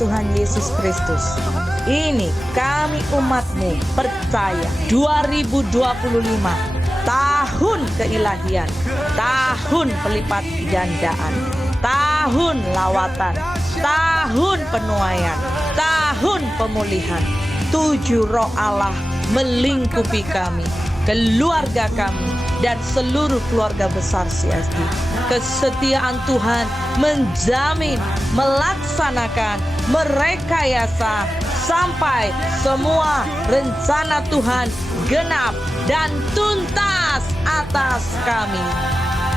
Tuhan Yesus Kristus. Ini kami umat-Mu percaya 2025 tahun keilahian, tahun pelipat gandaan, tahun lawatan, tahun penuaian, tahun pemulihan. 7 Roh Allah melingkupi kami, keluarga kami, dan seluruh keluarga besar CSD. Kesetiaan Tuhan menjamin, melaksanakan, merekayasa sampai semua rencana Tuhan genap dan tuntas atas kami.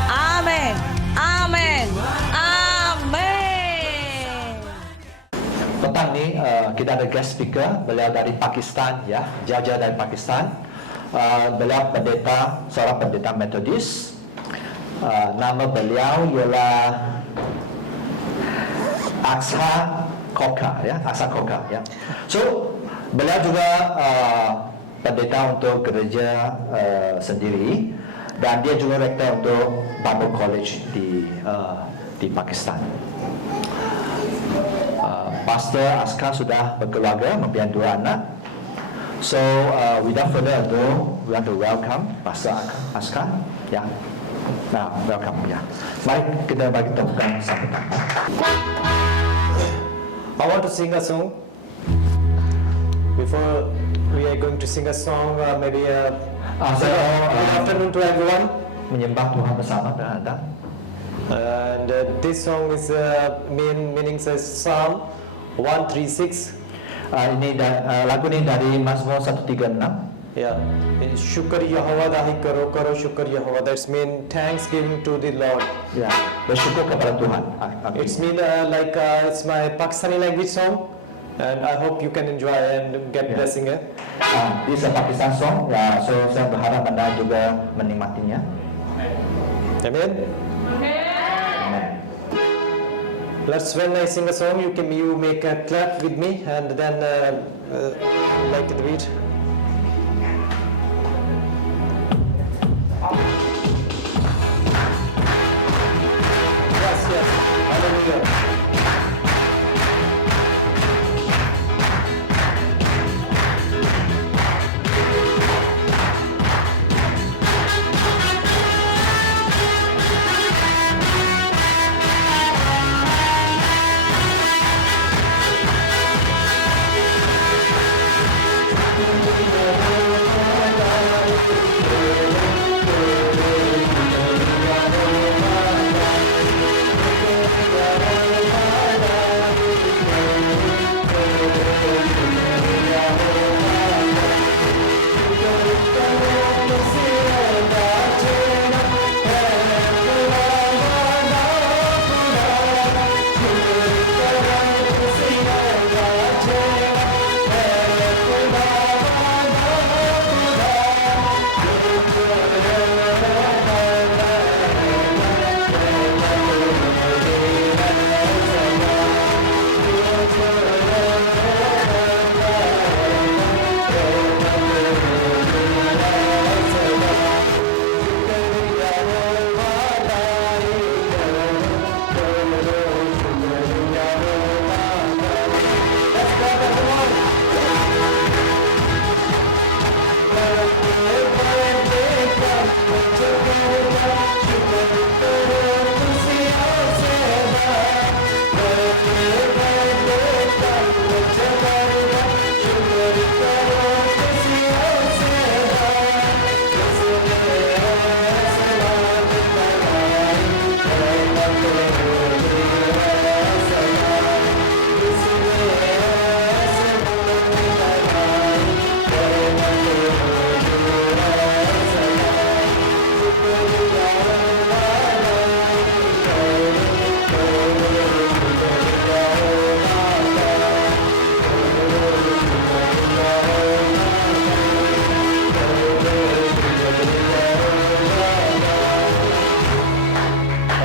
Amin, amin, amin. Petang ni kita ada guest speaker, beliau dari Pakistan ya, Jaja dari Pakistan. Beliau pendeta, seorang pendeta Metodis. Nama beliau ialah Aksa Koka ya, Aksa Koka ya. So beliau juga pendeta untuk gereja sendiri, dan dia juga rektor untuk Bible College di Pakistan. Pastor Aska sudah berkeluarga, mempunyai 2 anak. So without further ado, we want to welcome Pastor Aska. Ya, nah welcome ya. Mari kita bagi tepukan sambutan. I want to sing a song. Before we are going to sing a song, maybe good afternoon to everyone. Menyembah Tuhan bersama dengan Anda. And this song is meaning says Psalm 136. Lagu ini dari Mazmur 136. Yeah, Shukr Yahweh dahi karo karo shukr Yahweh. That's mean thanksgiving to the Lord. Ya, bersyukur kepada Tuhan. It's mean it's my Pakistani language song, and I hope you can enjoy and get blessing it. This is a Pakistan song. Ya, so saya berharap Anda juga menikmatinya. Amen. Amen. Let's, when I sing a song, you make a clap with me, and then like the beat. Yes, hallelujah.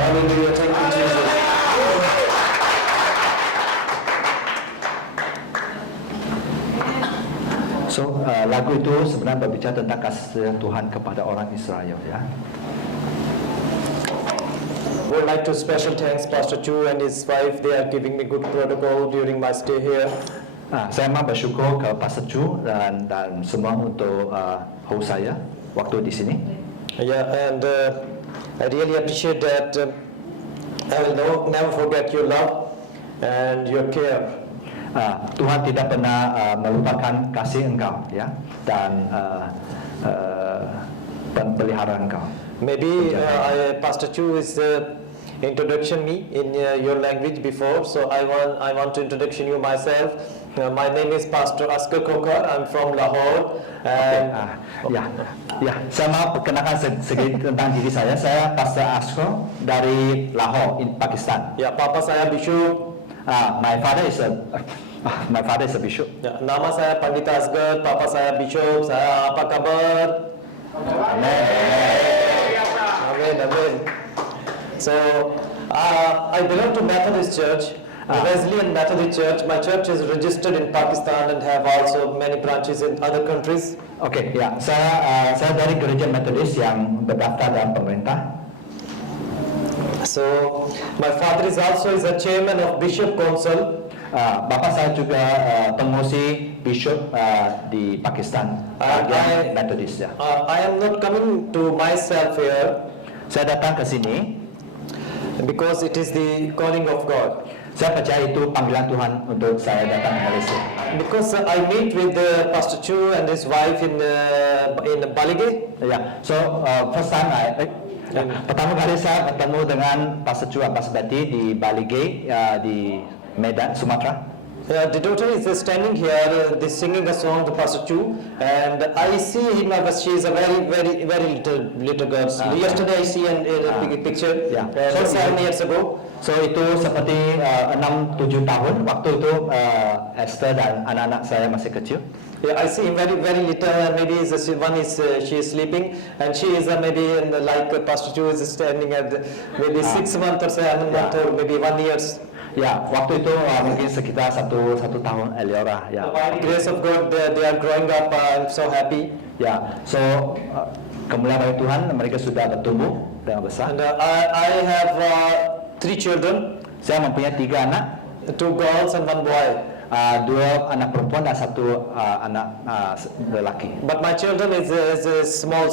Hallelujah, thank you Jesus. So lagu itu sebenarnya berbicara tentang kasih sayang Tuhan kepada orang Israel ya. would like to special thanks Pastor Chu and his wife. They are giving me good protocol during my stay here. Saya memang bersyukur ke Pastor Chu dan semua untuk host saya waktu di sini. Yeah, and I really appreciate that. I will never forget your love and your care. Tuhan tidak pernah melupakan kasih engkau, ya, dan pemeliharaan engkau. Maybe Pastor Chu is introduction me in your language before, so I want to introduction you myself. My name is Pastor Askar Kokar. I'm from Lahore. And Saya mau perkenalkan sedikit tentang diri saya. Saya Pastor Askar dari Lahore, in Pakistan. Ya, papa saya Bishop. My father is a bishop. Ya, nama saya Pandita Asgar, papa saya Bishop. Saya apa kabar? Amen. Amen. So, I belong to Methodist Church, Wesleyan Methodist Church. My church is registered in Pakistan and have also many branches in other countries. Oke, ya, saya dari gereja Metodis yang berdaftar dalam pemerintah. So, my father is also a chairman of Bishop Council. Bapak saya juga pengurusi bishop di Pakistan, bagian Metodis, ya. I am not coming to myself here Saya datang ke sini because it is the calling of God. Saya percaya itu panggilan Tuhan untuk saya datang ke Malaysia. Because I meet with Pastor Chu and his wife in Balige. Ya, so first time pertama kali saya bertemu dengan Pastor Chu Abbas Bati di Balige, di Medan, Sumatera. The daughter is standing here, singing a song to Pastor Chu, and I see him as she is a very little girl. Yesterday I see in a picture, Yeah. 7 years ago. So itu seperti 6-7 tahun waktu itu Esther dan anak-anak saya masih kecil. Yeah, I see him very little. Maybe she is sleeping, and she is maybe like Pastor Chu is standing at maybe 6 months or 7 months or maybe 1 year. Ya, waktu itu mungkin sekitar satu tahun Eliora. Ya. By the grace of God, they are growing up. I'm so happy. Ya, so kemuliaan dari Tuhan, mereka sudah bertumbuh dengan besar. And I have 3 children, Saya mempunyai 3 anak, 2 girls and 1 boy. 2 anak perempuan dan 1 anak lelaki. But my children is small,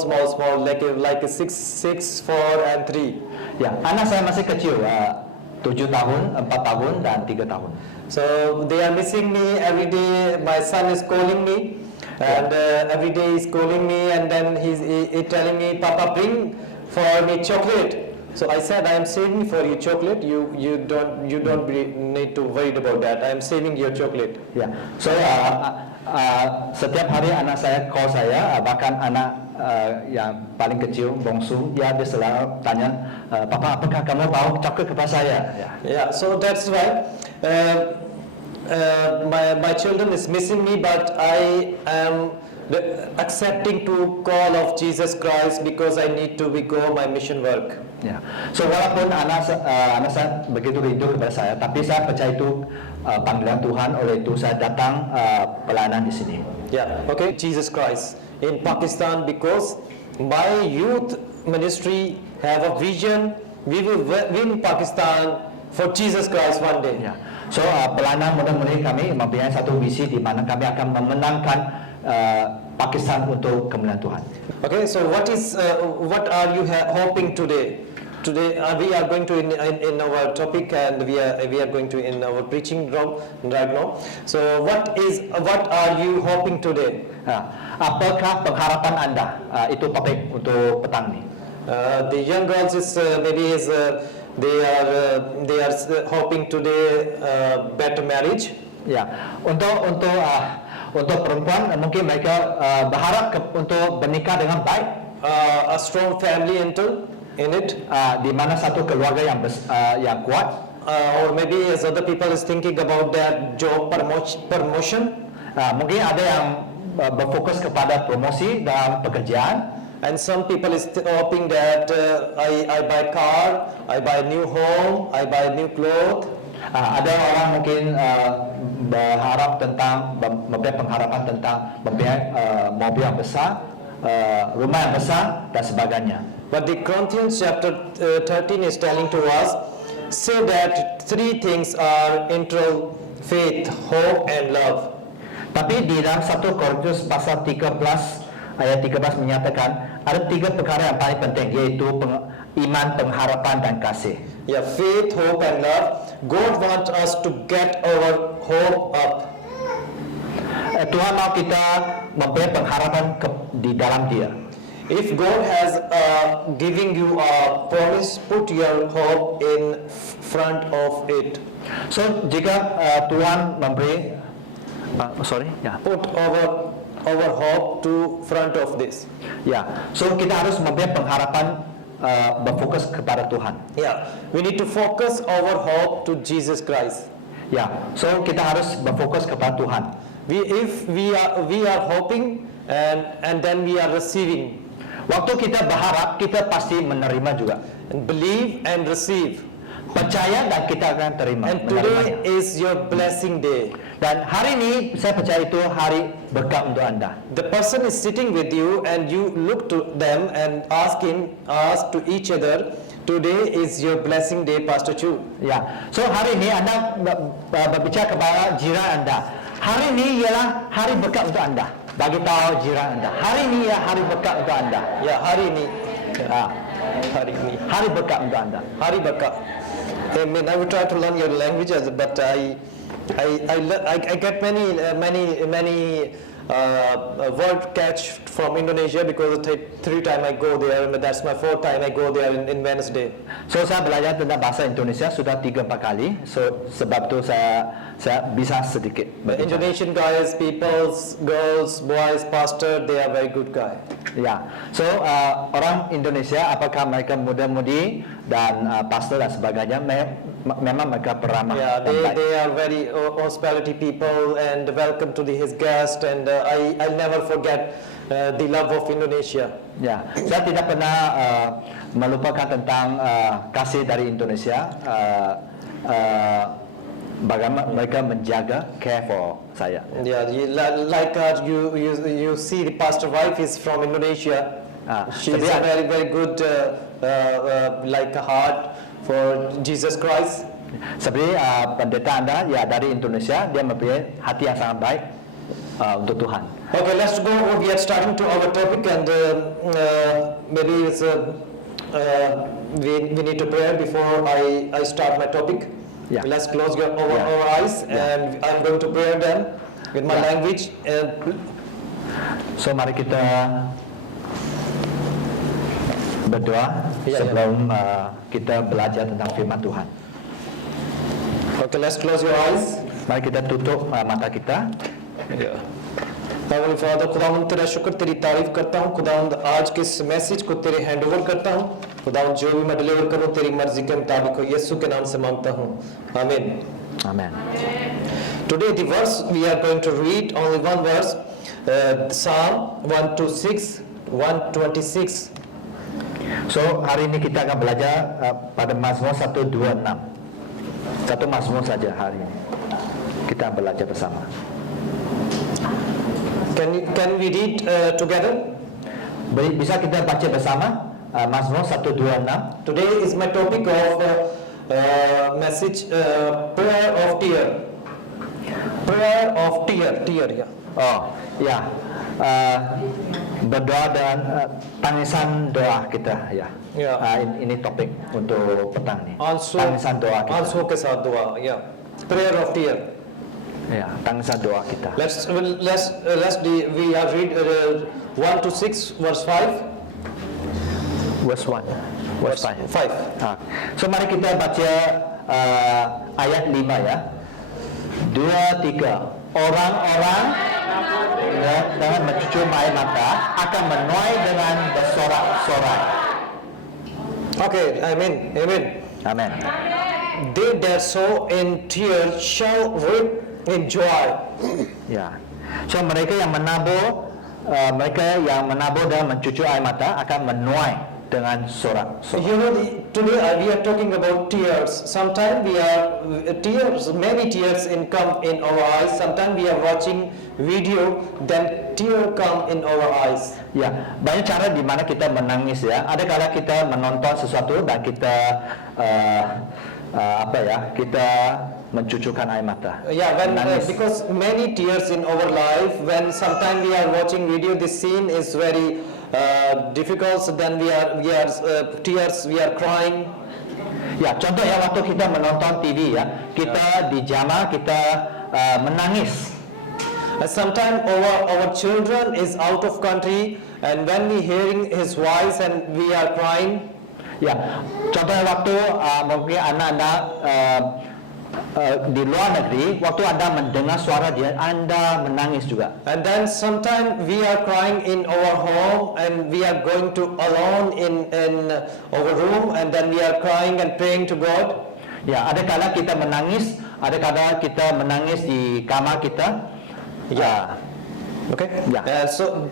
like 6, 4, and 3. Ya, anak saya masih kecil, 7 tahun, 4 tahun, dan 3 tahun. So they are missing me every day. My son is calling me, and every day he's calling me, and then he's telling me, "Papa, bring for me chocolate." So I said, "I am saving for you chocolate. You don't need to worry about that. I am saving your chocolate." Ya, so setiap hari anak saya call saya, bahkan anak yang paling kecil, bongsu, dia selalu tanya, "Papa, apakah kamu mau coklat kepada saya?" Ya. Yeah, so that's why my children is missing me, but I am accepting to call of Jesus Christ because I need to go my mission work. Ya. So walaupun anak saya begitu rindu kepada saya, tapi saya percaya itu panggilan Tuhan, oleh itu saya datang pelayanan di sini. Yeah, okay, Jesus Christ in Pakistan, because my youth ministry have a vision. We will win Pakistan for Jesus Christ one day. Ya. So pelayanan mudah-mudahan kami mempunyai satu visi di mana kami akan memenangkan Pakistan untuk kemuliaan Tuhan. Okay, so what are you hoping today? Today we are going to in our topic, and we are going to in our preaching room right now. So what are you hoping today? Apakah pengharapan Anda? Itu topik untuk petang ini. The young girls they are hoping today better marriage. Ya, untuk perempuan mungkin mereka berharap untuk bernikah dengan baik. A strong family in it. Di mana satu keluarga yang kuat. Or maybe as other people is thinking about that job promotion. Mungkin ada yang berfokus kepada promosi dalam pekerjaan. And some people is hoping that I buy car, I buy new home, I buy new clothes. Ada orang mungkin mempunyai pengharapan tentang mempunyai mobil yang besar, rumah yang besar dan sebagainya. But the Corinthians chapter 13 is telling to us, say that three things are integral: faith, hope, and love. Tapi di dalam 1 Korintus pasal 13 ayat 13 menyatakan ada tiga perkara yang paling penting, yaitu iman, pengharapan dan kasih. Yeah, faith, hope, and love. God wants us to get our hope up. Tuhan mau kita mempunyai pengharapan di dalam Dia. If God has giving you a promise, put your hope in front of it. So jika Tuhan memberi Put our hope to front of this. So kita harus mempunyai pengharapan berfokus kepada Tuhan. Yeah, we need to focus our hope to Jesus Christ. So kita harus berfokus kepada Tuhan. If we are hoping and then we are receiving. Waktu kita berharap, kita pasti menerima juga. And believe and receive. Percaya dan kita akan terima. And today is your blessing day. Dan hari ini saya percaya itu hari berkat untuk Anda. The person is sitting with you and you look to them and ask to each other, today is your blessing day, Pastor Chu. So hari ini Anda berbicara kepada jiran Anda. Hari ini ialah hari berkat untuk Anda. Bagi tahu jiran Anda, hari ini ya hari berkat untuk Anda. Hari ini. Hari ini. Hari berkat untuk Anda. Hari berkat. Amen. I will try to learn your languages, but I get many word catch from Indonesia because three time I go there, and that's my fourth time I go there in Wednesday. So saya belajar tentang bahasa Indonesia sudah 3-4 kali. So sebab itu saya bisa sedikit. Indonesian guys, peoples, girls, boys, pastor, they are very good guy. So orang Indonesia, apakah mereka muda-mudi dan pastor dan sebagainya, memang mereka peramah. They are very hospitality people and welcome to his guest, and I'll never forget the love of Indonesia. Saya tidak pernah melupakan tentang kasih dari Indonesia. Bagaimana mereka menjaga, care for saya. You see the pastor wife is from Indonesia. She is a very good like a heart for Jesus Christ. Seperti pendeta Anda dari Indonesia, dia mempunyai hati yang sangat baik untuk Tuhan. Okay, let's go. We are starting to our topic, and maybe it's we need to pray before I start my topic. Let's close our eyes, and I'm going to pray them with my language. So mari kita berdoa sebelum kita belajar tentang firman Tuhan. Okay, let's close your eyes. Mari kita tutup mata kita. Heavenly Father, खुदावंद तेरा शुक्र, तेरी तारीफ करता हूँ खुदावंद, आज के इस मैसेज को तेरे हैंड ओवर करता हूँ खुदावंद, जो भी मैं डिलीवर करूँ तेरी मर्जी के मुताबिक हो, यीशु के नाम से मांगता हूँ, आमीन. Amen. Today the verse we are going to read, only one verse, Psalm 126, 126. So hari ini kita akan belajar pada Mazmur 126. Satu Mazmur saja hari ini. Kita belajar bersama. Can we read together? Bisa kita baca bersama Mazmur 126. Today is my topic of message, prayer of tear. Prayer of tear. Berdoa dan tangisan doa kita ini topik untuk petang ni. Tangisan doa kita. Ansho ke sath doa, prayer of tear. Tangisan doa kita. We are read 1 to 6 verse 5. Verse 1. Verse 5. So mari kita baca ayat 5 ya. 2, 3. Orang-orang dengan mencucur air mata akan menuai dengan bersorak-sorai. Okay, amen. Amen. They that sow in tears shall reap in joy. So mereka yang menabur dan mencucur air mata akan menuai dengan sorak-sorai. You know, today we are talking about tears. Sometimes we are many tears come in our eyes. Sometimes we are watching video, then tear come in our eyes. Ya, banyak cara di mana kita menangis ya. Ada kala kita menonton sesuatu dan kita kita mencucurkan air mata. When because many tears in our life. When sometimes we are watching video, this scene is very difficult. So then we are tears. We are crying. Ya, contoh ya waktu kita menonton TV ya, kita di jamaah kita menangis. Sometimes our children is out of country, and when we hearing his voice and we are crying. Ya, contohnya waktu mungkin anak-anak di luar negeri, waktu Anda mendengar suara dia, Anda menangis juga. And then sometimes we are crying in our home, and we are going to alone in our room, and then we are crying and praying to God. Ya, ada kala kita menangis, ada kala kita menangis di kamar kita. Ya. Okay. Yeah. So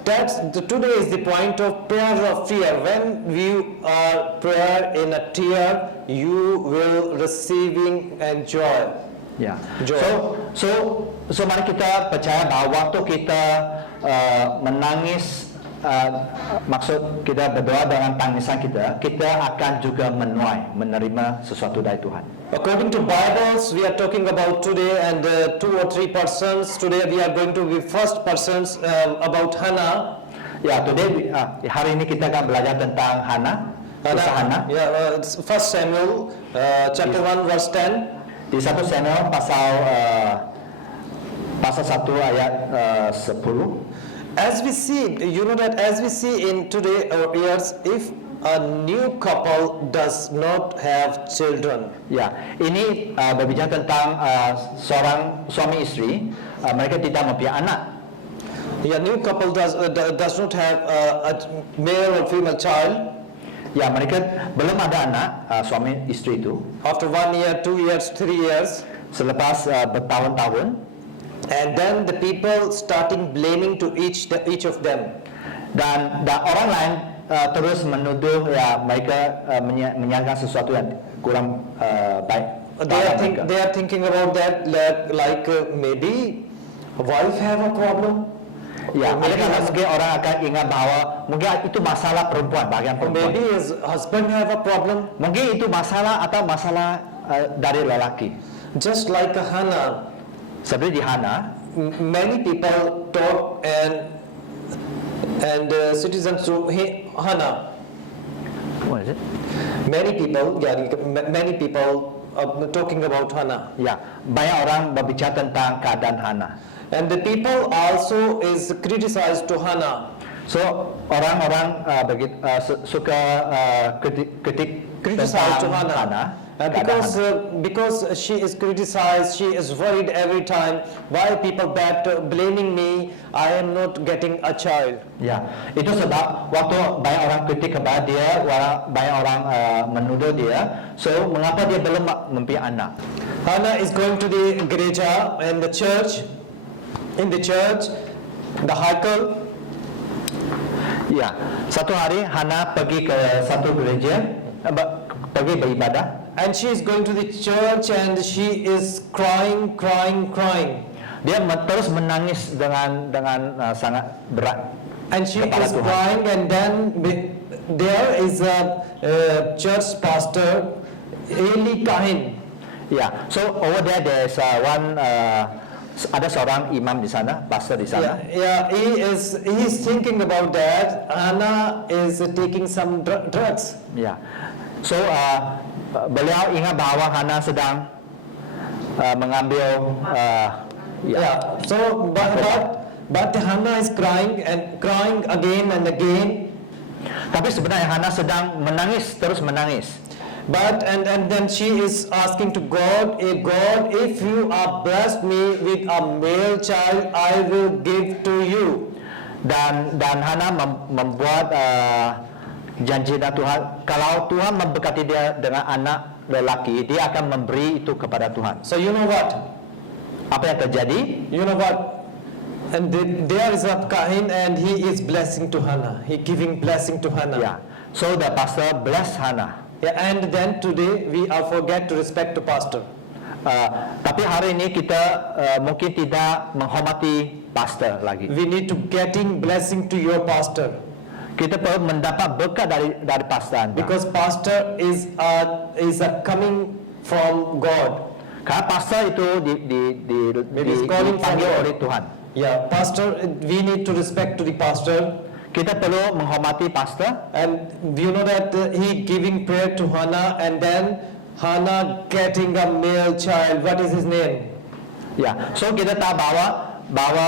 today is the point of prayer of fear. When you are prayer in a tear, you will receiving and joy. Ya. Joy. So mari kita percaya bahwa waktu kita menangis, maksud kita berdoa dengan tangisan kita akan juga menerima sesuatu dari Tuhan. According to Bibles, we are talking about today, and 2 or 3 persons. Today we are going to be first persons about Hannah. Ya, today hari ini kita akan belajar tentang Hannah. Hannah. Yeah, 1 Samuel chapter 1 verse 10. Di 1 Samuel pasal 1 ayat 10. As we see, you know that as we see in today our years, if a new couple does not have children. Ya, ini berbicara tentang seorang suami istri, mereka tidak mempunyai anak. A new couple does not have a male or female child. Ya, mereka belum ada anak, suami istri itu. After 1 year, 2 years, 3 years, selepas bertahun-tahun, and then the people starting blaming to each of them. Dan orang lain terus menuduh ya mereka menyangka sesuatu yang kurang baik. They are thinking about that like maybe wife have a problem. Ya, mungkin orang akan ingat bahwa mungkin itu masalah perempuan, bagian perempuan. Maybe his husband have a problem. Mungkin itu masalah atau masalah dari lelaki. Just like Hannah. Seperti di Hannah, many people talk and citizens to Hannah. What is it? Many people talking about Hannah. Ya, banyak orang berbicara tentang keadaan Hannah. And the people also is criticized to Hannah. So orang-orang suka criticize to Hannah. Because she is criticized, she is worried every time. Why people blaming me? I am not getting a child. Ya, itu sebab waktu banyak orang kritik kepada dia, banyak orang menuduh dia. So mengapa dia belum mempunyai anak? Hannah is going to the gereja and the church. In the church, the Haikal. Ya, satu hari Hannah pergi ke satu gereja, pergi beribadah. And she is going to the church and she is crying. Dia terus menangis dengan sangat berat. And she kepada is Tuhan. crying, and then there is a church pastor, Eli Kahin. Ya, so over there is one. Ada seorang imam di sana, pastor di sana. He is thinking about that. Hannah is taking some drugs. Ya, so beliau ingat bahwa Hannah sedang mengambil. So but Hannah is crying again and again. Tapi sebenarnya Hannah sedang terus menangis. But and then she is asking to God, God, if you are blessed me with a male child, I will give to you. Dan Hannah membuat janji dengan Tuhan, kalau Tuhan memberkati dia dengan anak lelaki, dia akan memberi itu kepada Tuhan. So you know what? Apa yang terjadi? You know what? And there is a Kahin, and he is blessing to Hannah. He giving blessing to Hannah. Yeah. So the pastor bless Hannah. Yeah, and then today we are forget to respect the pastor. Tapi hari ini kita mungkin tidak menghormati pastor lagi. We need to getting blessing to your pastor. Kita perlu mendapat berkat dari pastor anda. Because pastor is a coming from God. Karena pastor itu Maybe it's calling from dipanggil God. oleh Tuhan. Yeah, pastor, we need to respect to the pastor. Kita perlu menghormati pastor. And you know that he giving prayer to Hannah, and then Hannah getting a male child. What is his name? Ya, so kita tahu bahwa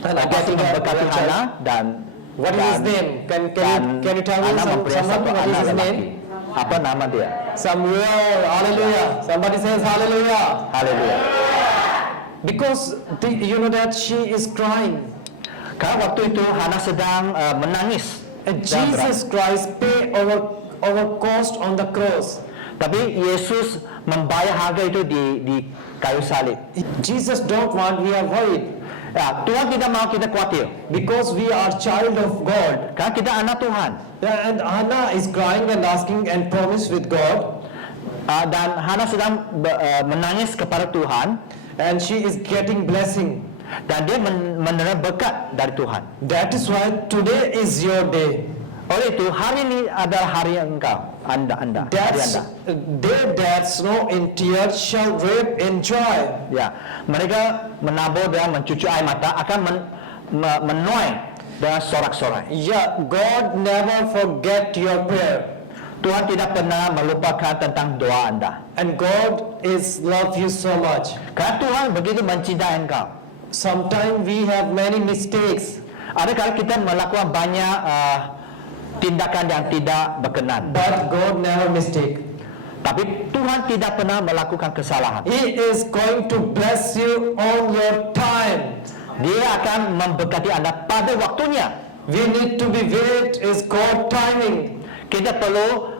Getting a memberkati child. Hana dan What is his name? Can you tell me Hana memperoleh someone satu what is anak his lelaki. name? Apa nama dia? Samuel. Hallelujah. Somebody says hallelujah. Haleluya. Because you know that she is crying. Karena waktu itu Hana sedang menangis. And dan berat. Jesus Christ pay our cost on the cross. Tapi Yesus membayar harga itu di kayu salib. Jesus don't want we are worried. Ya, Tuhan tidak mau kita khawatir. Because we are child of God. Karena kita anak Tuhan. Yeah, and Hannah is crying and asking and promise with God. Dan Hana sedang menangis kepada Tuhan. And she is getting blessing. Dan dia menerima berkat dari Tuhan. That is why today is your day. Oleh itu, hari ini adalah hari engkau, anda, hari anda. They that snow in tears shall reap in joy. Ya, mereka menabur dan mencuci air mata akan menuai dengan sorak-sorai. Yeah, God never forget your prayer. Tuhan tidak pernah melupakan tentang doa anda. And God is love you so much. Karena Tuhan begitu mencintai engkau. Sometimes we have many mistakes. Ada kali kita melakukan banyak tindakan yang tidak berkenan. But God never mistake. Tapi Tuhan tidak pernah melakukan kesalahan. He is going to bless you on your time. Dia akan memberkati anda pada waktunya. We need to be wait is God timing. Kita perlu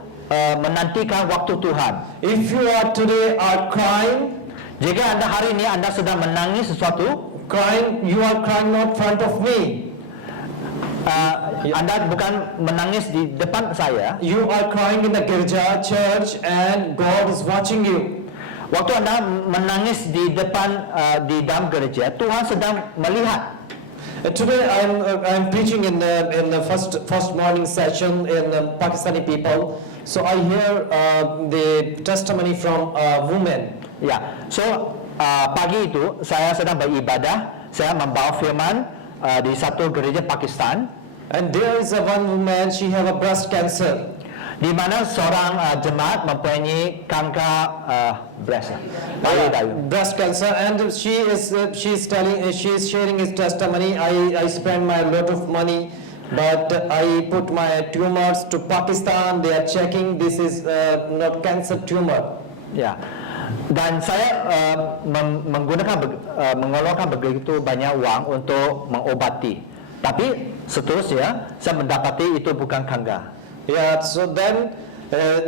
menantikan waktu Tuhan. If you are today are crying, Jika anda hari ini anda sedang menangis sesuatu, you are crying not front of me. Anda bukan menangis di depan saya. You are crying in the Girja church and God is watching you. Waktu anda menangis di depan di dalam gereja, Tuhan sedang melihat. Today I'm preaching in the first morning session in the Pakistani people. So I hear the testimony from women. Ya, so pagi itu saya sedang beribadah, saya membawa firman di satu gereja Pakistan. And there is a one woman, she have a breast cancer. Di mana seorang jemaat mempunyai kanker Breast cancer, and she is sharing his testimony. I spend my lot of money, but I put my tumors to Pakistan. They are checking this is not cancer tumor. Ya, dan saya mengeluarkan begitu banyak uang untuk mengobati. Tapi seterusnya saya mendapati itu bukan kanker. Yeah, so then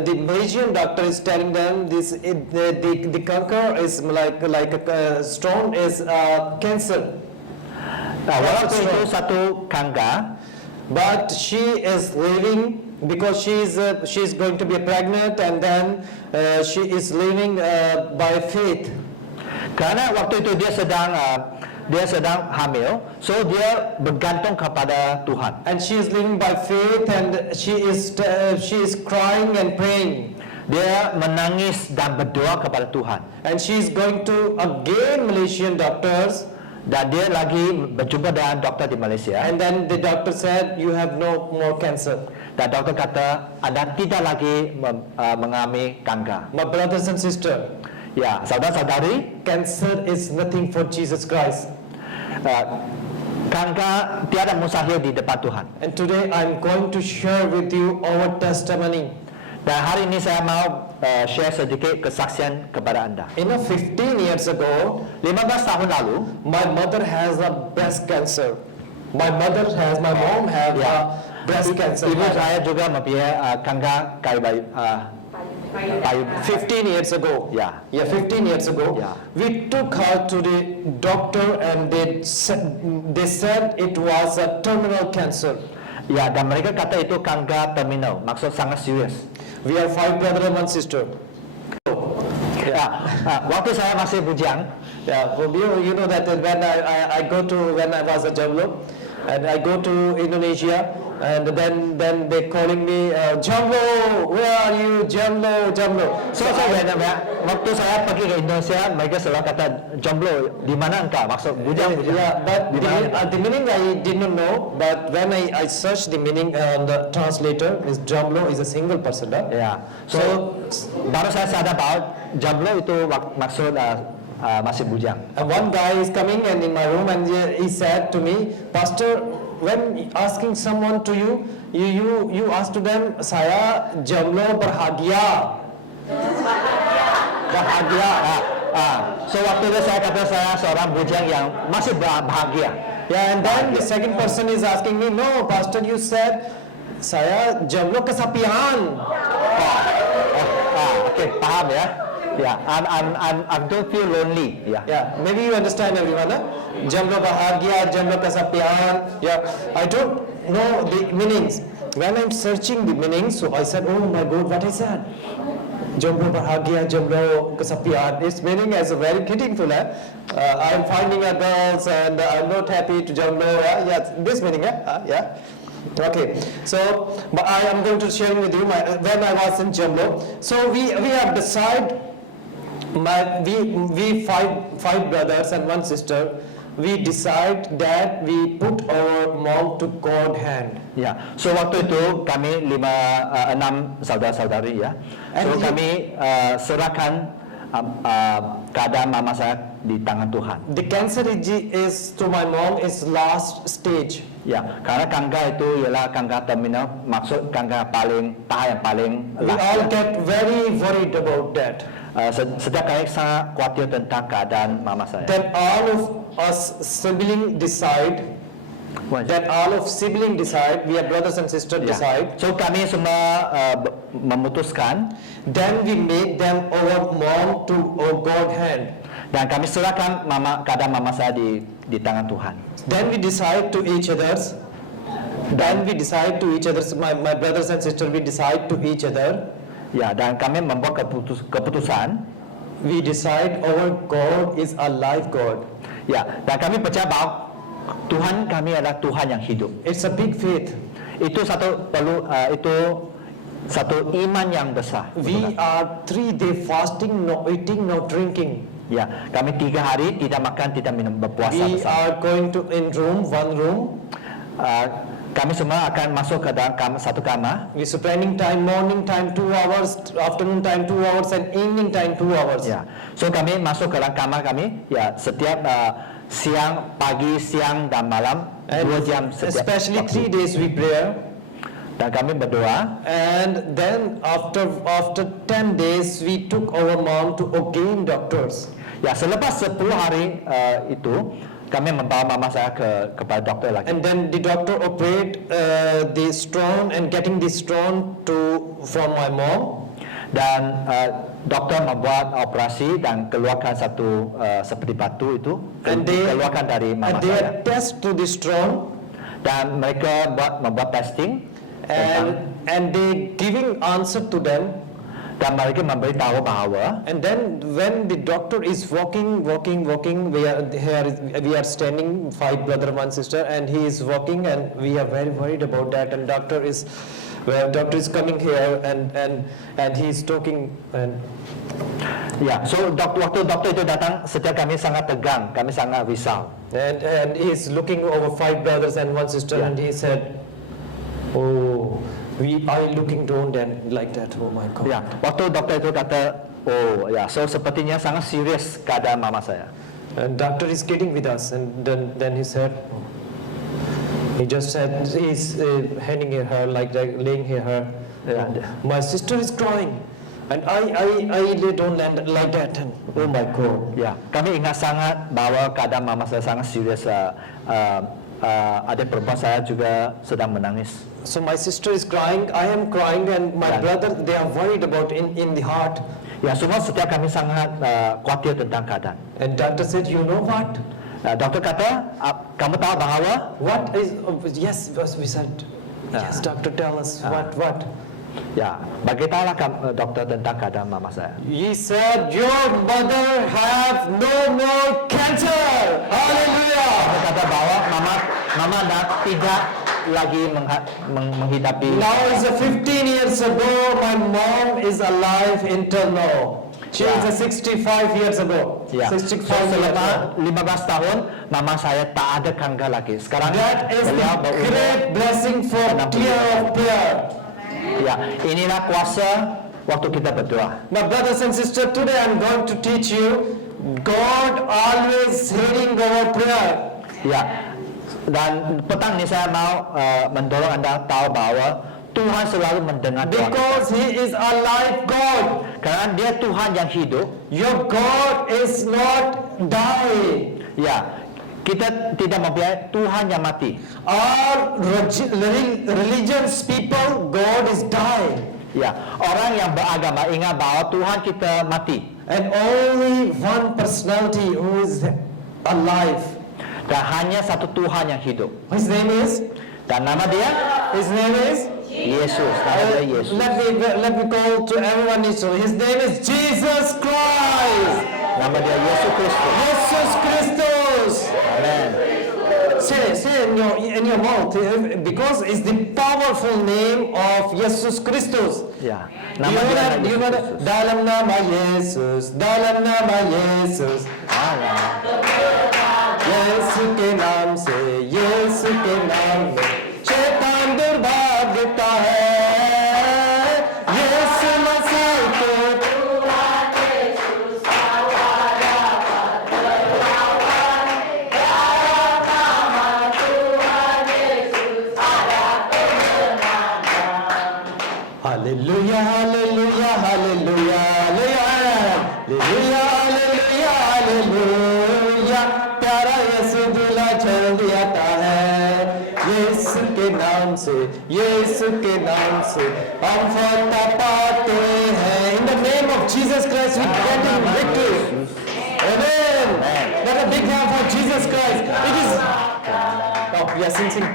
the Malaysian doctor is telling them the cancer is like a stone is cancer. Nah, walaupun itu satu kanker, but she is living because she's going to be pregnant, and then she is living by faith. karena waktu itu dia sedang hamil, so dia bergantung kepada Tuhan. And she is living by faith, and she is crying and praying. Dia menangis dan berdoa kepada Tuhan. And she is going to again Malaysian doctors. Dan dia lagi berjumpa dengan dokter di Malaysia. And then the doctor said, you have no more cancer. Dan dokter kata, anda tidak lagi mengalami kanker. My brothers and sisters, Ya, saudara-saudari, cancer is nothing for Jesus Christ. kanker tiada mustahil di depan Tuhan. And today I'm going to share with you our testimony. Dan hari ini saya mau share sedikit kesaksian kepada anda. 15 years ago, 15 tahun lalu, my mother has a breast cancer. My mom have a breast cancer. ibu saya juga mempunyai kanker kayu 15 years ago. Ya. Yeah, 15 years ago. Yeah. We took her to the doctor, and they said it was a terminal cancer. Ya, dan mereka kata itu kanker terminal, maksud sangat serius. We are 5 brothers and 1 sister. Ya, waktu saya masih bujang, Yeah, for you know that when I go to, when I was a jomblo, and I go to Indonesia, and then they calling me jomblo, where are you, jomblo. So waktu saya pergi ke Indonesia, mereka selalu kata jomblo, di mana engkau? Maksud bujang. Yeah, but Di mana? the meaning I did not know, but when I searched the meaning on the translator, is jomblo is a single person. Ya. So baru saya sadar bahwa jomblo itu maksud masih bujang. And one guy is coming and in my room and he said to me, Pastor, when asking someone to you ask to them, saya jomblo bahagia. Bahagia. So waktu itu saya kata saya seorang bujang yang masih bahagia. Yeah, and then the second person is asking me, no, Pastor, you said saya jomblo kesepian. Okay, paham ya? Yeah, I don't feel lonely. Yeah. Yeah, maybe you understand everyone, huh? Jomblo bahagia, jomblo kesepian. Yeah, I don't know the meanings. When I'm searching the meanings, so I said, oh my God, what I said? Jomblo bahagia, jomblo kesepian. Its meaning is very meaningful. I'm finding a girls and I'm not happy to jomblo. Yeah, this meaning. Yeah. Okay, so but I am going to share with you when I was in jomblo. So we have decided. We five brothers and one sister. We decide that we put our mom to God hand. Ya, so waktu itu kami 6 saudara-saudari ya. So kami serahkan keadaan mama saya di tangan Tuhan. The cancer is to my mom is last stage. Ya, karena kanker itu ialah kanker terminal, maksud kanker tahap yang paling We all get very worried about that. Setiap kali sangat khawatir tentang keadaan mama saya. Then all of us sibling decide. We are brothers and sisters Ya. decide. So kami semua memutuskan Then we make them our mom to our God hand. dan kami serahkan keadaan mama saya di tangan Tuhan. Then we decide to each others. My brothers and sisters, we decide to each other. Ya, dan kami membuat keputusan. We decide our God is a live God. Ya, dan kami percaya bahwa Tuhan kami adalah Tuhan yang hidup. It's a big faith. Itu satu iman yang besar. We are 3 days fasting, no eating, no drinking. Ya, kami 3 hari tidak makan, tidak minum, berpuasa We bersama. are going to in one room. Kami semua akan masuk ke dalam satu kamar. We spending time, morning time 2 hours, afternoon time 2 hours, and evening time 2 hours. Ya, so kami masuk ke dalam kamar kami. Ya, setiap pagi, siang dan malam 2 jam setiap. Especially waktu. 3 days we pray. Dan kami berdoa. And then after 10 days we took our mom to again doctors. Ya, selepas 10 hari itu kami membawa mama saya kepada dokter lagi. And then the doctor operate the stone and getting the stone from my mom. Dan dokter membuat operasi dan keluarkan satu seperti batu itu. And they keluarkan dari mama and they saya. test to the stone. Dan mereka membuat testing. And they giving answer to them. Dan mereka memberitahu bahawa. And then when the doctor is walking, we are standing 5 brother 1 sister, and he is walking, and we are very worried about that. And doctor is coming here, and he is talking. And Ya, so waktu doktor itu datang, setiap kami sangat tegang, kami sangat risau. and he is looking over 5 brothers and 1 sister, Yeah. and he said, "Oh, we are looking down and like that. Oh my God." Ya, waktu doktor itu kata, oh ya, so sepertinya sangat serius keadaan mama saya. And doctor is getting with us, and then he said, he just said, he's handing her like that, laying her. Yeah. My sister is crying, and I lay down like that, and oh my God. Ya, kami ingat sangat bahwa keadaan mama saya sangat serius. Adik perempuan saya juga sedang menangis. So my sister is crying, I am crying, and my Yeah. brother, they are worried about in the heart. Ya, semua setiap kami sangat khawatir tentang keadaan. And doctor said, you know what? Dokter kata, kamu tahu bahawa What is? Yes, we said. Yes, doctor, tell us what. Ya, beritahulah doktor tentang keadaan mama saya. He said, your mother have no more cancer. Hallelujah. Dia kata bahwa mama dah tidak lagi menghidapi. Now is 15 years ago, my mom is alive until now. She is 65 years ago. Ya. 65 So, years selama ago. 15 tahun mama saya tak ada kanker lagi. Sekarang That is the beliau berumur great blessing for 60. tear of prayer. Ya, inilah kuasa waktu kita berdoa. Now, brothers and sisters, today I'm going to teach you, God always hearing our prayer. Ya, dan petang ini saya mau mendorong Anda tahu bahwa Tuhan selalu mendengar doa kita. Because He is alive God. Karena Dia Tuhan yang hidup. Your God is not dying. Ya, kita tidak membiarkan Tuhan yang mati. All religious people, God is dying. Ya, orang yang beragama ingat bahwa Tuhan kita mati. And only one personality who is alive. Dan hanya satu Tuhan yang hidup. His name is? Dan nama Dia His name is? Yesus. Nama Dia Yesus. Let me call to everyone. His name is Jesus Christ. Nama Dia Yesus Kristus. Jesus Christus. Amen. Say in your mouth, because it's the powerful name of Jesus Christus. Ya. Do Nama Dia adalah you know Yesus that? Kristus. Dalam nama Yesus, dalam nama Yesus. यीशु के नाम से, यीशु के नाम में शैतान दूर भागता है। यीशु मसीह के hallelujah hallelujah hallelujah hallelujah hallelujah hallelujah प्यारा यीशु दूल्हा जल्दी आता है। यीशु के नाम से, यीशु के नाम से हम फतह पाते हैं। In the name of Jesus Christ we get in victory. Amen. Let a big hand for Jesus Christ. It is. Oh yes, sing.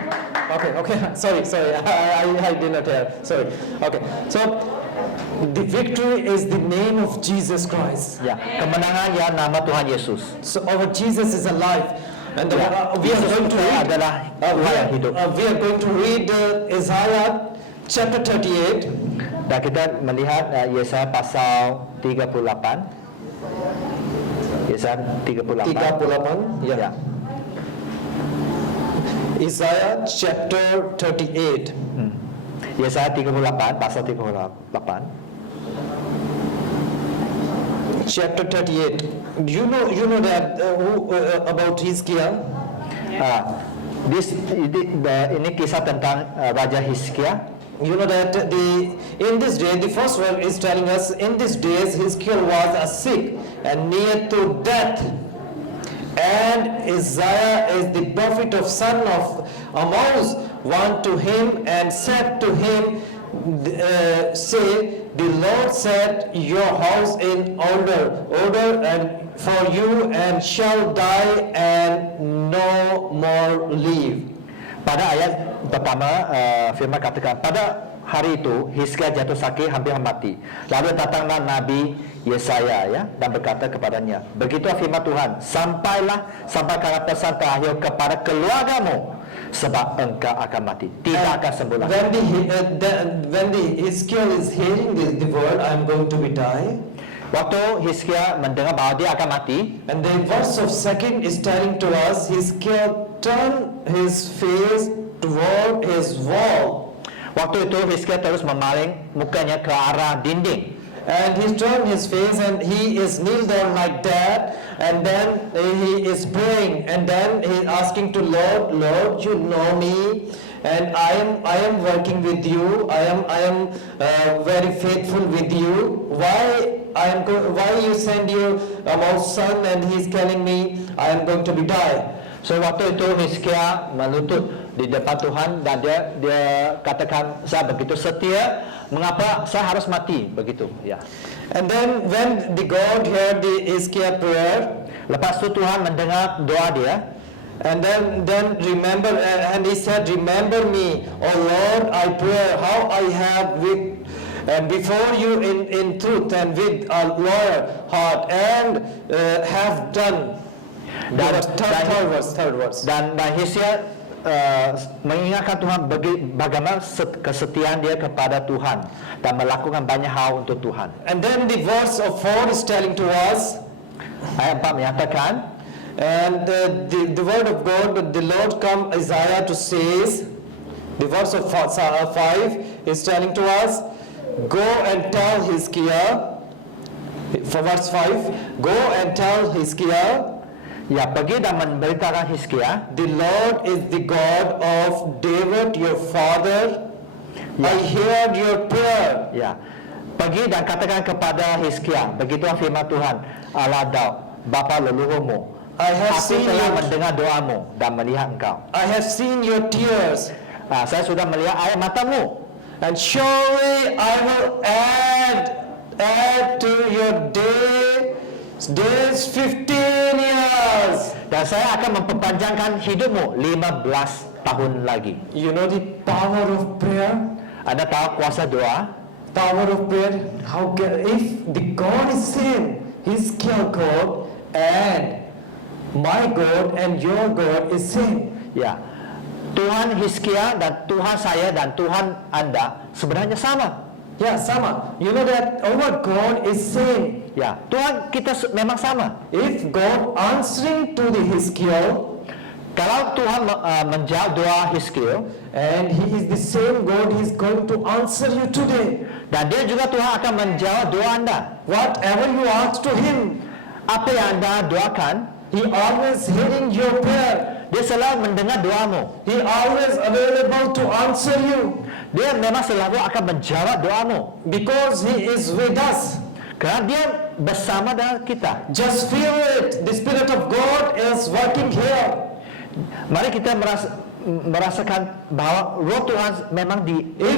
Okay. Sorry. I did not hear. Sorry. Okay. So the victory is the name of Jesus Christ. Ya, kemenangan ya nama Tuhan Yesus. So our Jesus is alive, and we are going to read. Adalah Tuhan yang hidup. We are going to read Isaiah chapter 38. Dan kita melihat Yesaya pasal 38. Yesaya 38. 38. Ya. Isaiah chapter 38. Yesaya 38 pasal 38. Chapter 38. You know that about Hizkiah. Ini kisah tentang Raja Hizkia. You know that in this day, the first verse is telling us, in these days Hizkiah was sick and near to death. And Isaiah is the prophet of son of Amoz went to him and said to him, say, the Lord set your house in order and for you and shall die and no more live. Pada ayat pertama firman katakan, pada hari itu Hizkia jatuh sakit hampir mati. Lalu datanglah Nabi Yesaya dan berkata kepadanya, begitulah firman Tuhan, sampaikanlah pesan terakhir kepada keluargamu, sebab engkau akan mati, tidak akan sembuh lagi. When the Hizkiah is hearing the word, I am going to be die. Waktu Hizkia mendengar bahwa dia akan mati, And the verse of second is telling to us, Hizkiah turned his face toward his wall. waktu itu Hizkia terus memaling mukanya ke arah dinding. And he turned his face and he is kneel down like that, and then he is praying, and then he is asking to Lord, you know me, and I am working with you. I am very faithful with you. Why you send your son and he is telling me I am going to be die. So waktu itu Hizkia melutut di depan Tuhan dan dia katakan, saya begitu setia, mengapa saya harus mati begitu ya. And then when the God heard the Hizkiah prayer, Lepas itu Tuhan mendengar doa dia, And then remember, and he said, remember me, O Lord, I pray, how I have before you in truth and with a loyal heart, and have done. Third verse. Dan Hizkia mengingatkan Tuhan bagaimana kesetiaan dia kepada Tuhan dan melakukan banyak hal untuk Tuhan. And then the verse of 4 is telling to us, Ayat 4 menyatakan, and the word of God, the Lord come Isaiah to says, the verse of 5 is telling to us, go and tell Hizkiah, for verse 5, go and tell Hizkiah, ya pergi dan memberitakan Hizkia, the Lord is the God of David your father, I heard your prayer. ya pergi dan katakan kepada Hizkia, begitulah firman Tuhan Allah Daud, bapa leluhurmu, I have aku seen telah your, mendengar doamu dan melihat engkau. I have seen your tears, Saya sudah melihat air matamu, and surely I will add to your days 15 years. dan saya akan memperpanjangkan hidupmu 15 tahun lagi. You know the power of prayer? Anda tahu kuasa doa? Power of prayer. How can, if the God is same, His God and my God and your God is same. Ya, Tuhan Hizkia dan Tuhan saya dan Tuhan Anda sebenarnya sama. Yeah, sama. You know that our God is same. Ya, Tuhan kita memang sama. If God answering to the Hizkiah, Kalau Tuhan menjawab doa Hizkia, and He is the same God, He is going to answer you today. dan dia juga Tuhan akan menjawab doa Anda. Whatever you ask to Him, Apa yang Anda doakan, He always hearing your prayer. dia selalu mendengar doamu. He always available to answer you Dia memang selalu akan menjawab doamu. because He is with us. Kerana dia bersama dengan kita. Just feel it. The Spirit of God is working here. Mari kita merasakan bahwa Roh Tuhan memang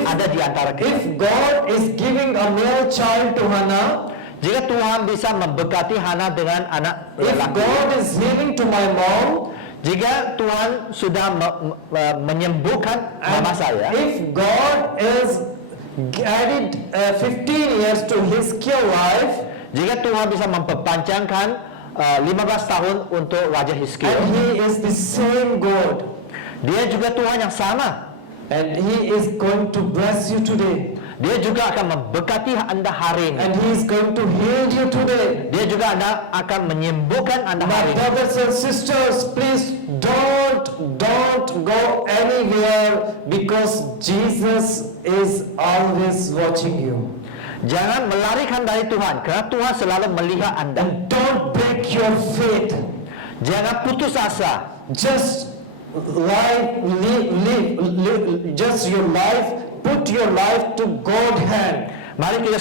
ada di antara kita. If God is giving a male child to Hannah, Jika Tuhan bisa memberkati Hana dengan anak if lelaki, God is healing to my mom, jika Tuhan sudah menyembuhkan mama saya, if God is added 15 years to Hizkiah life, jika Tuhan bisa memperpanjangkan 15 tahun untuk Raja Hizkia, and He is the same God, dia juga Tuhan yang sama. and He is going to bless you today, Dia juga akan memberkati Anda hari ini. and He is going to heal you today. Dia juga akan menyembuhkan Anda My hari ini. brothers and sisters, please don't go anywhere, because Jesus is always watching you. Jangan melarikan dari Tuhan, kerana Tuhan selalu melihat Anda. And don't break your faith. Jangan putus asa. Just just your life. Put your life to God's hand, Mari kita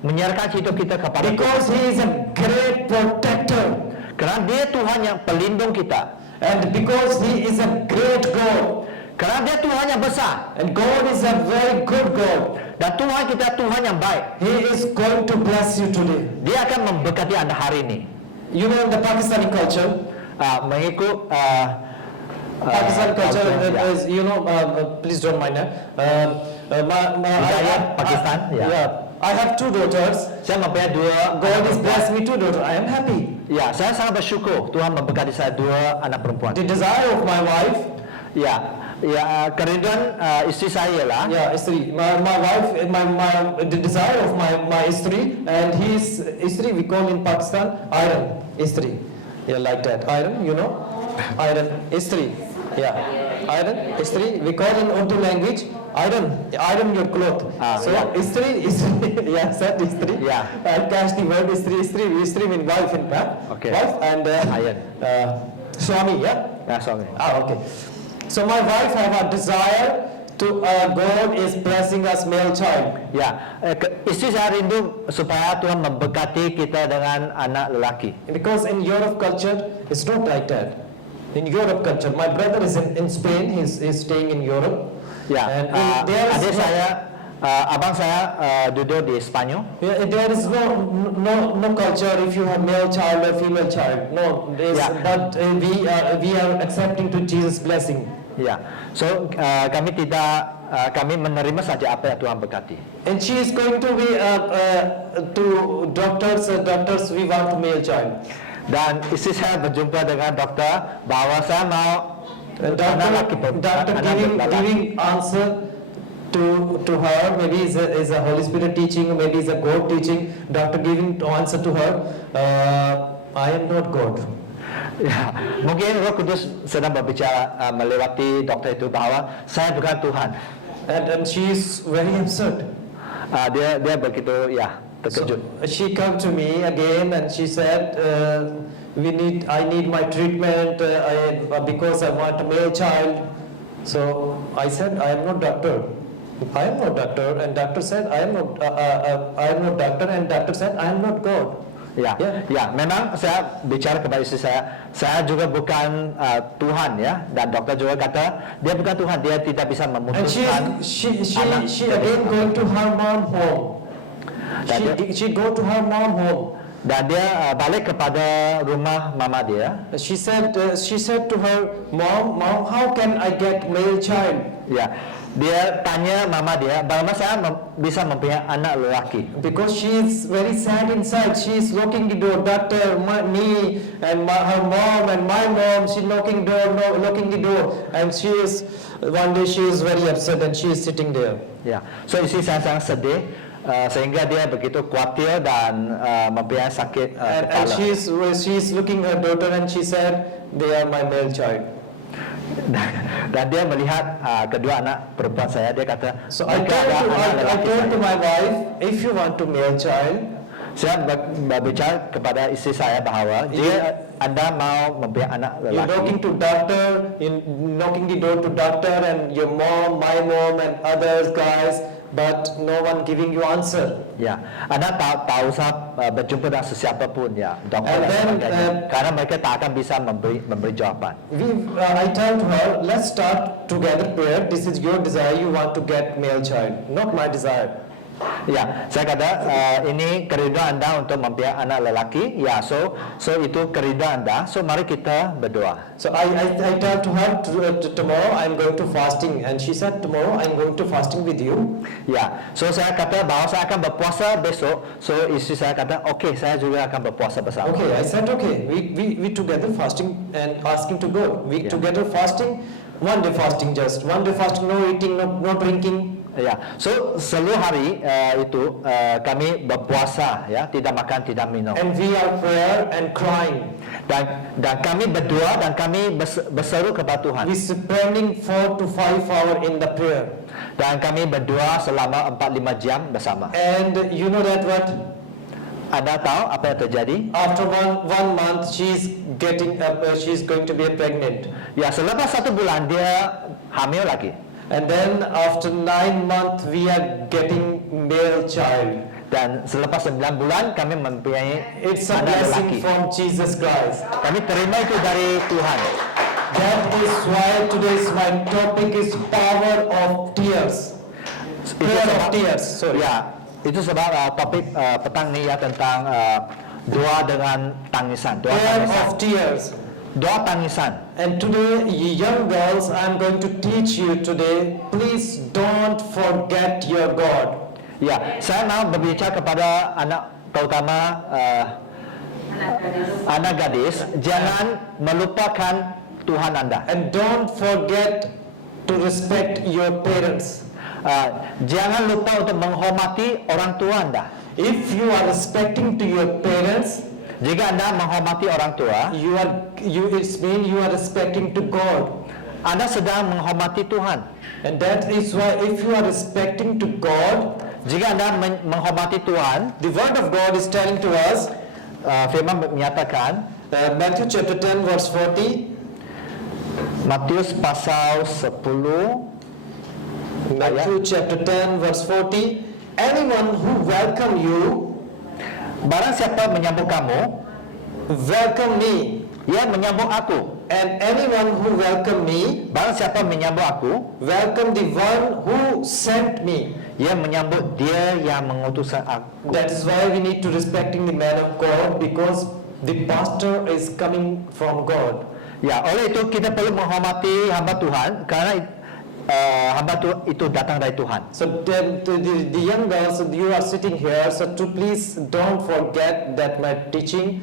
menyerahkan hidup kita kepada Tuhan. because He is a great protector, Kerana dia Tuhan yang pelindung kita. and because He is a great God, Kerana dia Tuhan yang besar. and God is a very good God. Dan Tuhan kita Tuhan yang baik. He is going to bless you today. Dia akan memberkati Anda hari ini. You know, in the Pakistani culture, Mengikut Pakistan culture ya. is, you know, please don't mind that. Budaya Pakistan, ya. I have 2 daughters. Saya mempunyai 2 God has blessed me 2 daughters. I am happy. Ya, saya sangat bersyukur Tuhan memberkati saya 2 anak perempuan. The desire of my wife, Kerinduan isteri saya ialah Istri. My wife, the desire of my Istri, and his Istri we call in Pakistan iron Istri. Yeah, like that. Iron, you know? Iron Istri. Yeah. Iron Istri. We call in Urdu language iron your cloth. So yeah. Istri, yeah, said Istri. Yeah. I catch the word Istri mean wife in fact. Okay. Wife and Iron. Swami, yeah. Ya, sorry. Okay. So my wife have a desire to God is blessing us male child. Ya, isteri saya rindu supaya Tuhan memberkati kita dengan anak lelaki. Because in Europe culture, it's not like that. In Europe culture, my brother is in Spain. He's staying in Europe. Ya, And there is adik saya abang saya duduk di Spanyol. Yeah, there is no culture if you have male child or female child. No, Yeah. but we are accepting to Jesus' blessing. Ya, so kami tidak kami menerima saja apa yang Tuhan berkati. And she is going to be to doctors. Doctors, we want a male child. Dan istri saya berjumpa dengan dokter bahwa saya mau anak laki Doctor giving answer to her. Maybe is a Holy Spirit teaching, maybe is a God teaching. Doctor giving answer to her. I am not God. Ya, mungkin Roh Kudus sedang berbicara melewati dokter itu bahwa saya bukan Tuhan. And she is very upset. Dia begitu ya terkejut. So she come to me again and she said, I need my treatment because I want a male child. So I said, I am not doctor. I am not doctor. And doctor said, I am not doctor. And doctor said, I am not God. Ya, ya, memang saya bicara kepada istri saya juga bukan Tuhan ya, dan dokter juga kata dia bukan Tuhan, dia tidak bisa And memutuskan. she again going to her mom home. She go to her mom home. Dan dia balik kepada rumah mama dia. She said to her mom, how can I get male child? Ya, dia tanya mama dia, bagaimana saya bisa mempunyai anak lelaki? Because she is very sad inside. She is knocking the door. Doctor, me and her mom and my mom. She knocking the door. And one day she is very upset and she is sitting there. Ya, so istri saya sangat sedih. Sehingga dia begitu khawatir dan mempunyai sakit And kepala. she is looking her daughter and she said, they are my male child. Dan dia melihat kedua anak perempuan saya, dia kata, So I "Mereka ada anak told lelaki to saya." my wife, if you want to male child, Saya berbicara kepada istri saya bahwa jika Anda mau mempunyai anak you're knocking lelaki, to doctor, you're knocking the door to doctor and your mom, my mom and others guys, but no one giving you answer. ya, Anda tak usah berjumpa dengan sesiapa pun ya, dokter And dan then, sebagainya, karena mereka tak akan bisa memberi jawaban. I tell to her, let's start together prayer. This is your desire. You want to get male child, not my desire. Ya, saya kata ini kerinduan Anda untuk mempunyai anak lelaki. Ya, so itu kerinduan Anda. So mari kita berdoa. So I tell to her tomorrow I'm going to fasting, and she said tomorrow I'm going to fasting with you. Ya, so saya kata bahwa saya akan berpuasa besok. So istri saya kata, okay, saya juga akan berpuasa bersama. Okay, I said okay. We together fasting and asking to God. We together fasting, one day fasting, no eating, no drinking. Ya, so seluruh hari itu kami berpuasa, ya, tidak makan, tidak minum. And we are prayer and crying. Dan kami berdoa dan kami berseru kepada Tuhan. We spending 4 to 5 hours in the prayer. Dan kami berdoa selama 4-5 jam bersama. And you know that what? Anda tahu apa yang terjadi? After one month, she's going to be pregnant. Ya, selepas 1 bulan dia hamil lagi. And then after 9 months, we are getting male child. Dan selepas 9 bulan kami mempunyai It's a anak blessing lelaki. from Jesus Christ. Kami terima itu dari Tuhan. That is why today's my topic is power of tears. Prayer of tears. Sorry. Ya, itu sebab topik petang ini ya tentang doa dengan tangisan. Doa Prayer tangisan. of tears. Doa tangisan. And today, young girls, I'm going to teach you today. Please don't forget your God. Ya, saya mau berbicara kepada anak, terutama anak gadis, jangan melupakan Tuhan Anda. And don't forget to respect your parents. Jangan lupa untuk menghormati orang tua Anda. If you are respecting to your parents, Jika Anda menghormati orang tua, it means you are respecting to God. Anda sedang menghormati Tuhan. And that is why if you are respecting to God, Jika Anda menghormati Tuhan, the word of God is telling to us, firman menyatakan, Matthew chapter 10 verse 40, Matius pasal 10 Matthew chapter 10 verse 40, anyone who welcome you, barang siapa menyambut kamu, welcome me. ia menyambut aku. And anyone who welcome me, Barang siapa menyambut aku, welcome the one who sent me. Ia menyambut dia yang mengutus aku. That is why we need to respecting the man of God, because the pastor is coming from God. Ya, oleh itu kita perlu menghormati hamba Tuhan karena hamba itu datang dari Tuhan. So the young girls, you are sitting here, so to please don't forget that my teaching,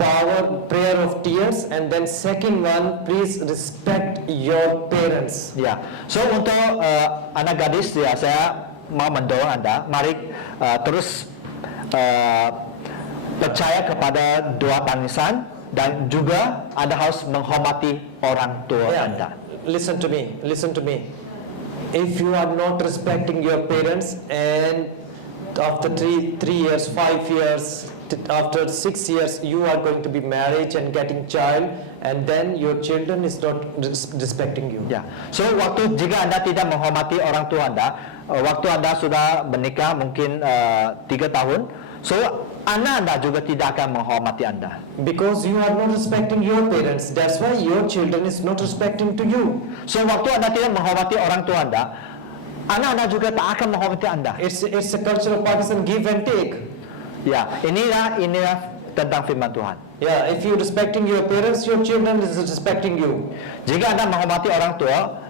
power, prayer of tears, and then second one, please respect your parents. Ya, so untuk anak gadis ya, saya mau mendorong Anda, mari terus percaya kepada doa tangisan dan juga Anda harus menghormati orang tua Anda. Listen to me. If you are not respecting your parents, and after 3 years, 5 years, after 6 years, you are going to be married and getting child, and then your children is not respecting you. Ya, so jika Anda tidak menghormati orang tua Anda, waktu Anda sudah menikah mungkin 3 tahun, so anak Anda juga tidak akan menghormati Anda. Because you are not respecting your parents, that's why your children is not respecting to you. So waktu Anda tidak menghormati orang tua Anda, anak Anda juga tak akan menghormati Anda. It's a culture of Pakistan, give and take. Ya, inilah tentang firman Tuhan. Yeah, if you respecting your parents, your children is respecting you. Jika Anda menghormati orang tua,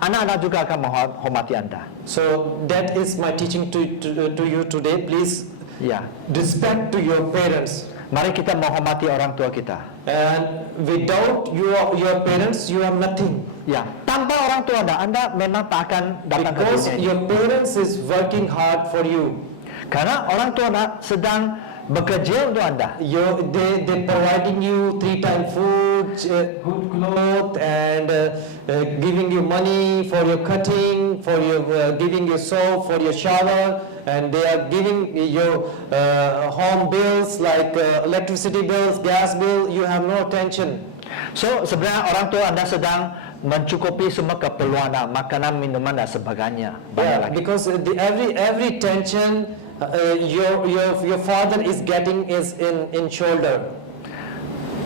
anak Anda juga akan menghormati Anda. So that is my teaching to you today. Please Ya, respect to your parents. mari kita menghormati orang tua kita. And without your parents, you are nothing. Ya, tanpa orang tua Anda memang tak akan datang ke Because dunia ini. your parents is working hard for you. Karena orang tua Anda sedang bekerja untuk Anda. They providing you 3 times food, good clothes, and giving you money for your cutting, for your giving you soap for your shower, and they are giving you home bills like electricity bills, gas bill. You have no attention. So sebenarnya orang tua Anda sedang mencukupi semua keperluan Anda, makanan, minuman dan sebagainya. Banyak lagi. Because every tension your father is getting is in shoulder.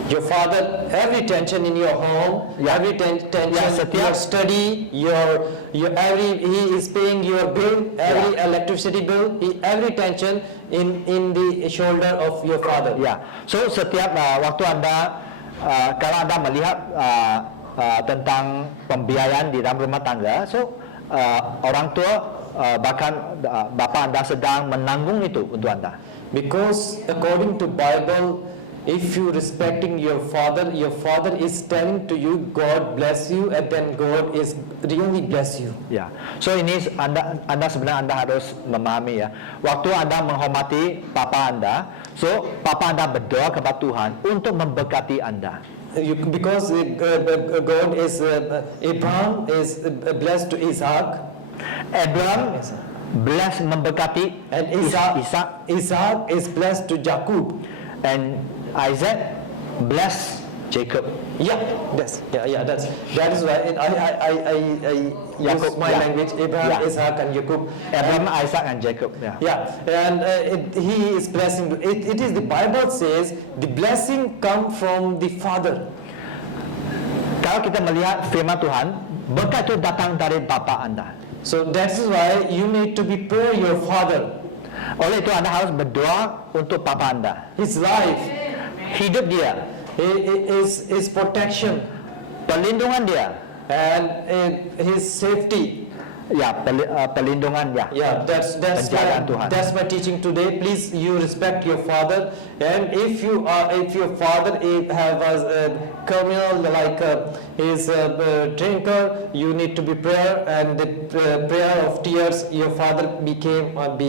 Your father, every tension in your home, every tension, your study, your he is paying your bill, every electricity bill, every tension in the shoulder of your father. Ya, so setiap waktu Anda kalau Anda melihat tentang pembiayaan di dalam rumah tangga, so orang tua bahkan bapa Anda sedang menanggung itu untuk Anda. Because according to Bible, if you respecting your father is telling to you, God bless you, and then God is really bless you. Ya, so ini Anda sebenarnya Anda harus memahami ya. Waktu Anda menghormati papa Anda, so papa Anda berdoa kepada Tuhan untuk memberkati Anda. Because God is Abraham is blessed to Isaac. Abraham bless memberkati And Isaac is blessed to Jacob. and Isaac bless Jacob. That is why I use my language, Abraham, Isaac, and Jacob. Abraham, Isaac, and Jacob. And he is blessing. It is the Bible says the blessing come from the father. Kalau kita melihat firman Tuhan, berkat itu datang dari bapa Anda. So that is why you need to be prayer your father. Oleh itu Anda harus berdoa untuk papa Anda. His life, Hidup dia, his protection, perlindungan dia, and his safety. ya perlindungan ya. That's Penjagaan Tuhan. that's my teaching today. Please, you respect your father, and if your father have a criminal like is a drinker, you need to be prayer, and the prayer of tears. Your father be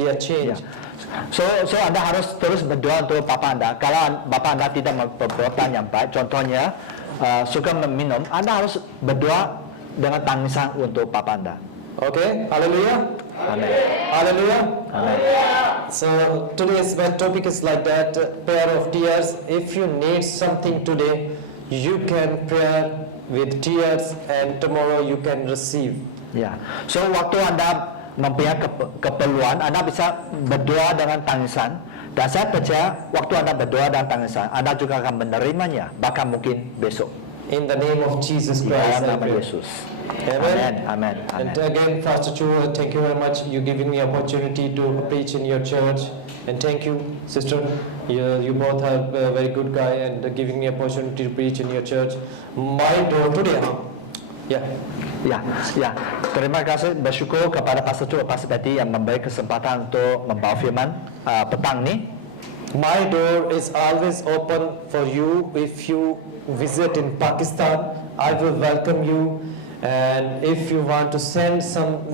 a change. So Anda harus terus berdoa untuk papa Anda. Kalau bapa Anda tidak berperbuatan yang baik, contohnya suka meminum, Anda harus berdoa dengan tangisan untuk papa Anda. Okay, hallelujah. Amen. Hallelujah. Amen. So today's my topic is like that, prayer of tears. If you need something today, you can pray with tears, and tomorrow you can receive. Ya. So waktu Anda mempunyai keperluan, Anda bisa berdoa dengan tangisan. Dan saya percaya waktu Anda berdoa dengan tangisan, Anda juga akan menerimanya, bahkan mungkin besok. In the name of Jesus Di Christ. dalam I nama pray. Yesus. Amen. Amen. And Amen. again, Pastor Chu, thank you very much. You giving me opportunity to preach in your church. And thank you, sister. You both are a very good guy and giving me opportunity to preach in your church. My door today, huh? Yeah. Ya. Terima kasih, bersyukur kepada Pastor Chu, Pastor Patty yang memberi kesempatan untuk membawa firman petang ni. My door is always open for you. If you visit in Pakistan, I will welcome you. And if you want to send some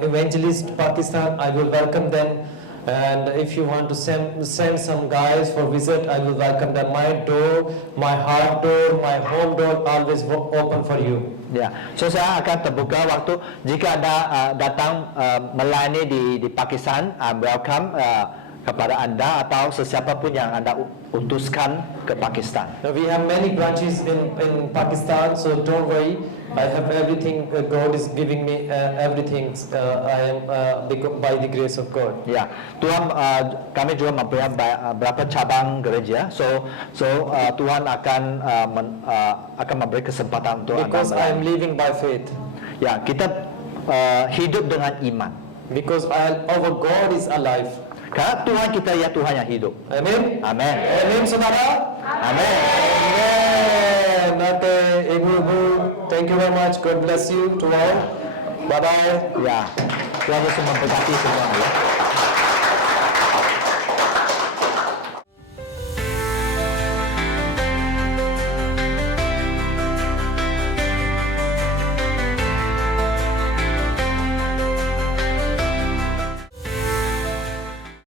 evangelist to Pakistan, I will welcome them. And if you want to send some guys for visit, I will welcome them. My door, my heart door, my home door always open for you. Ya, so saya akan terbuka waktu jika anda datang melayani di Pakistan, welcome kepada anda atau sesiapa pun yang anda utuskan ke Pakistan. Now we have many branches in Pakistan, so don't worry. I have everything. God is giving me everything. I am by the grace of God. Ya, Tuhan kami juga mempunyai beberapa cabang gereja. So Tuhan akan memberi kesempatan untuk Because anda. I am living by faith. Ya, kita hidup dengan iman. Because our God is alive. Karena Tuhan kita ya Tuhan yang hidup. Amen. Amin. Amen, saudara. Amin. Amen. Okay, Ibu. Thank you very much. God bless you to all. Bye bye. Ya, Tuhan Yesus memberkati semua ya.